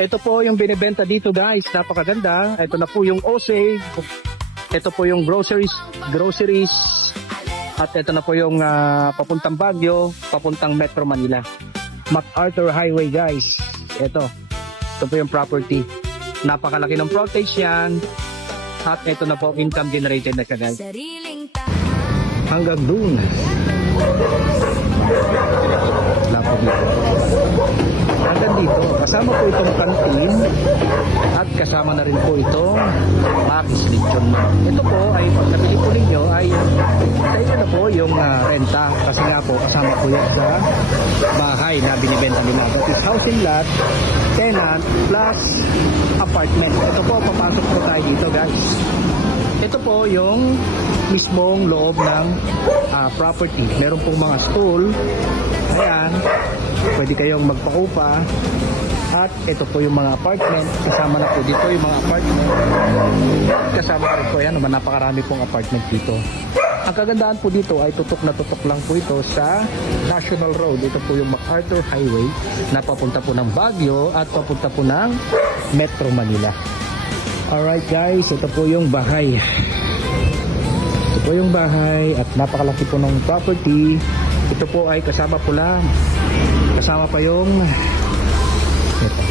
Ito po yung binibenta dito guys, napakaganda. Ito na po yung Ose. Ito po yung groceries. At ito na po yung papuntang Baguio, papuntang Metro Manila. MacArthur Highway guys. Ito po yung property. Napakalaki ng frontage yan. At ito na po income generated na siya guys. Hanggang dun. Lapag dito. Hanggang dito. Kasama po itong canteen. At kasama na rin po itong Makis Lechon. Ito po ay pag nabili po ninyo ay tayo na po yung renta. Kasi nga po kasama po yan sa bahay na binibenta nila. That is housing lot, tenant, plus apartment. Ito po, papasok po tayo dito guys. Ito po yung mismong loob ng property. Meron pong mga stool. Ayan. Pwede kayong magpakupa. At ito po yung mga apartment. Kasama na po dito yung mga apartment. Kasama rin po yan. Napakarami pong apartment dito. Ang kagandahan po dito ay tutok na tutok lang po ito sa National Road. Ito po yung MacArthur Highway na papunta po ng Baguio at papunta po ng Metro Manila. Alright guys, ito po yung bahay. Ito po yung bahay at napakalaki po ng property. Ito po ay kasama po lang. Kasama pa yung ito.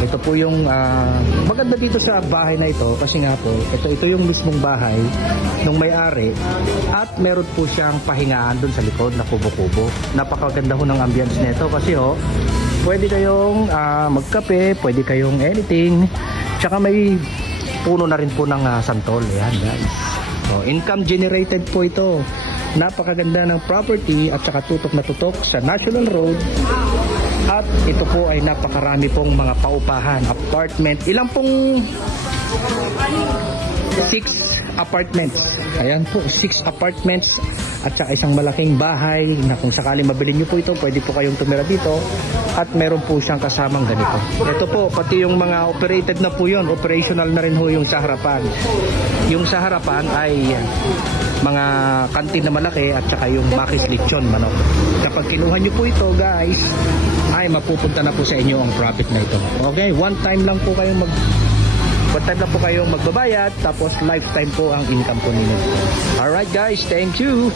Ito po yung maganda dito sa bahay na ito kasi nga po ito yung mismong bahay nung may-ari at meron po siyang pahingaan dun sa likod na kubo-kubo. Napakaganda ho ng ambience nito kasi pwede kayong magkape, pwede kayong anything, tsaka may puno na rin po ng santol. Ayan guys, so income generated po ito. Napakaganda ng property at saka tutok na tutok sa National Road. At ito po ay napakarami pong mga paupahan, apartment. Ilang pong 6 apartments. Ayan po, 6 apartments at saka isang malaking bahay na kung sakali mabili nyo po ito, pwede po kayong tumira dito at meron po siyang kasamang ganito. Ito po, pati yung mga operated na po yun, operational na rin ho yung sa harapan. Yung sa harapan ay mga kantin na malaki at saka yung Makis Lechon manok. Kapag kinuha nyo po ito guys, ay mapupunta na po sa inyo ang profit na ito. Okay, one time lang po kayong magbabayad tapos lifetime po ang income po ninyo. Alright guys, thank you.